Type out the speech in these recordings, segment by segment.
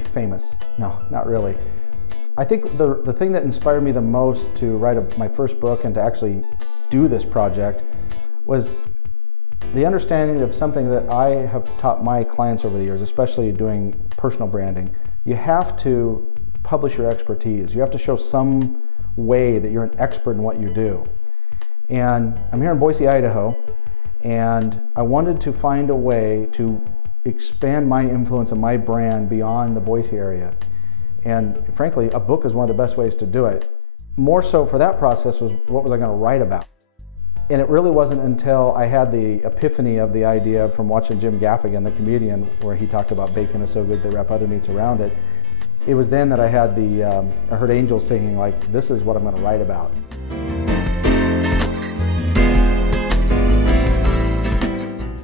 be famous. No, not really. I think the thing that inspired me the most to write my first book and to actually do this project was the understanding of something that I have taught my clients over the years, especially doing personal branding. You have to publish your expertise. You have to show some way that you're an expert in what you do. And I'm here in Boise, Idaho, and I wanted to find a way to expand my influence and my brand beyond the Boise area. And frankly, a book is one of the best ways to do it. More so for that process was, what was I going to write about? And it really wasn't until I had the epiphany of the idea from watching Jim Gaffigan, the comedian, where he talked about bacon is so good they wrap other meats around it. It was then that I had I heard angels singing, like, this is what I'm going to write about.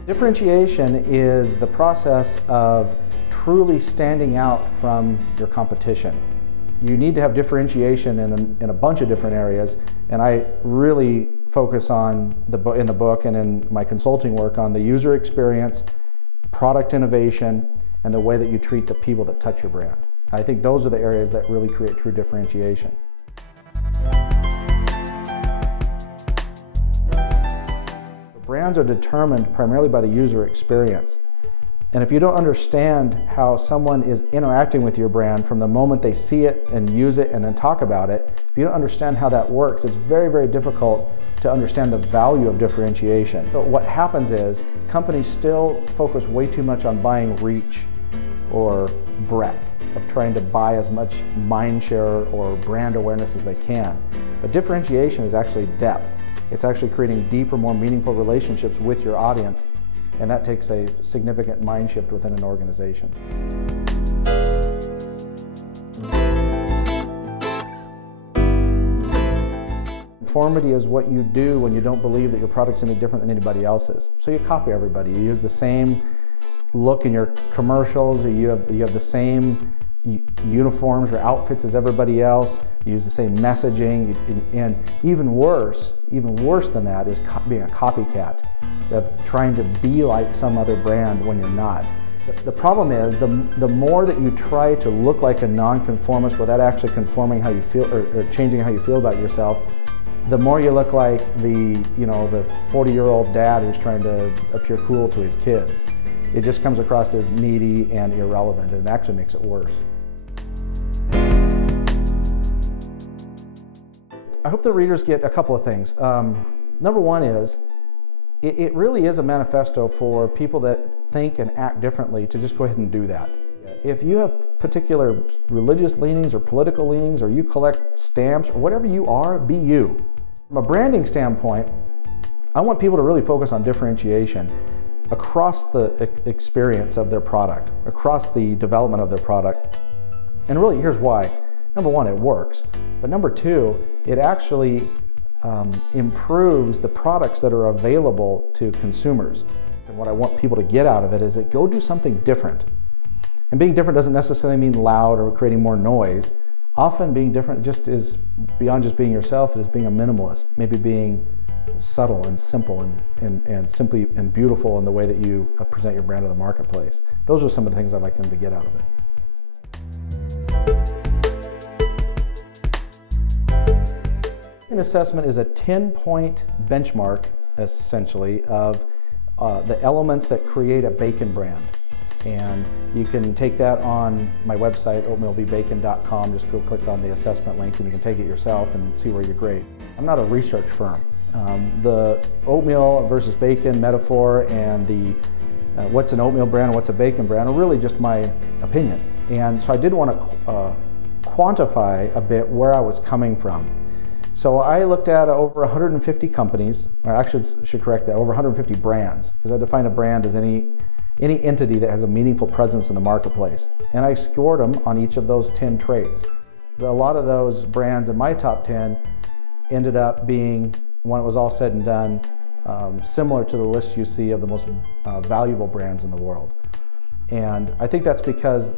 Differentiation is the process of truly standing out from your competition. You need to have differentiation in a bunch of different areas, and I really focus on in the book and in my consulting work on the user experience, product innovation, and the way that you treat the people that touch your brand. I think those are the areas that really create true differentiation. Brands are determined primarily by the user experience. And if you don't understand how someone is interacting with your brand from the moment they see it and use it and then talk about it, if you don't understand how that works, it's very, very difficult to understand the value of differentiation. So what happens is companies still focus way too much on buying reach or breadth, of trying to buy as much mind share or brand awareness as they can. But differentiation is actually depth. It's actually creating deeper, more meaningful relationships with your audience, and that takes a significant mind shift within an organization. Conformity is what you do when you don't believe that your product's any different than anybody else's. So you copy everybody. You use the same look in your commercials, you have the same uniforms or outfits as everybody else, you use the same messaging, and even worse than that is being a copycat, of trying to be like some other brand when you're not. The problem is the more that you try to look like a nonconformist without actually conforming how you feel or changing how you feel about yourself, the more you look like the 40-year-old dad who's trying to appear cool to his kids. It just comes across as needy and irrelevant, and it actually makes it worse. I hope the readers get a couple of things. Number one is, it really is a manifesto for people that think and act differently to just go ahead and do that. If you have particular religious leanings or political leanings, or you collect stamps, or whatever you are, be you. From a branding standpoint, I want people to really focus on differentiation across the experience of their product, across the development of their product. And really, here's why. Number one, it works. But number two, it actually improves the products that are available to consumers. And what I want people to get out of it is that go do something different. And being different doesn't necessarily mean loud or creating more noise. Often being different just is beyond just being yourself, it is being a minimalist, maybe being subtle and simple and simply and beautiful in the way that you present your brand to the marketplace. Those are some of the things I'd like them to get out of it. An assessment is a 10-point benchmark, essentially, of the elements that create a bacon brand. And you can take that on my website, oatmealvbacon.com. Just go click on the assessment link and you can take it yourself and see where you grade. I'm not a research firm. The oatmeal versus bacon metaphor and the what's an oatmeal brand and what's a bacon brand are really just my opinion. And so I did want to quantify a bit where I was coming from. So I looked at over 150 companies, or actually I should correct that, over 150 brands, because I define a brand as any entity that has a meaningful presence in the marketplace. And I scored them on each of those 10 traits. A lot of those brands in my top 10 ended up being, when it was all said and done, similar to the list you see of the most valuable brands in the world. And I think that's because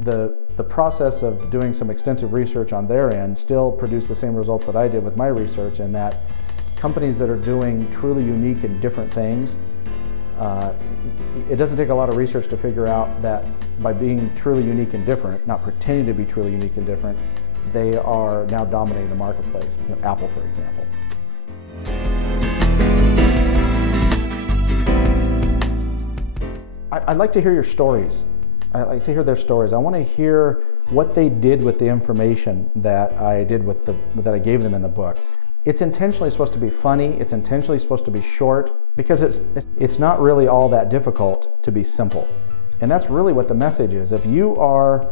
the process of doing some extensive research on their end still produced the same results that I did with my research, in that companies that are doing truly unique and different things It doesn't take a lot of research to figure out that by being truly unique and different, not pretending to be truly unique and different, they are now dominating the marketplace. You know, Apple, for example. I'd like to hear your stories. I'd like to hear their stories. I want to hear what they did with the information that I gave them in the book. It's intentionally supposed to be funny. It's intentionally supposed to be short because it's not really all that difficult to be simple. And that's really what the message is. If you are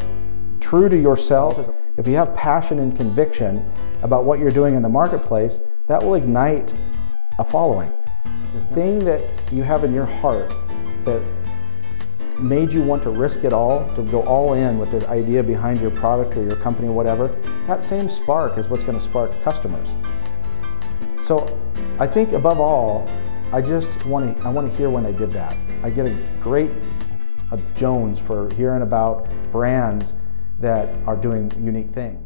true to yourself, if you have passion and conviction about what you're doing in the marketplace, that will ignite a following. The thing that you have in your heart that made you want to risk it all, to go all in with the idea behind your product or your company or whatever, that same spark is what's going to spark customers. So I think above all, I want to hear when they did that. I get a great Jones for hearing about brands that are doing unique things.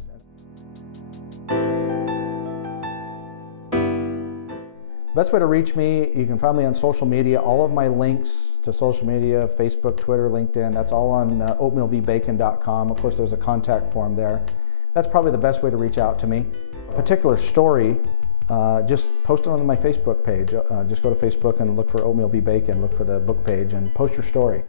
Best way to reach me, you can find me on social media. All of my links to social media, Facebook, Twitter, LinkedIn, that's all on oatmealvbacon.com. Of course, there's a contact form there. That's probably the best way to reach out to me. A particular story, just post it on my Facebook page. Just go to Facebook and look for Oatmeal v. Bacon, look for the book page, and post your story.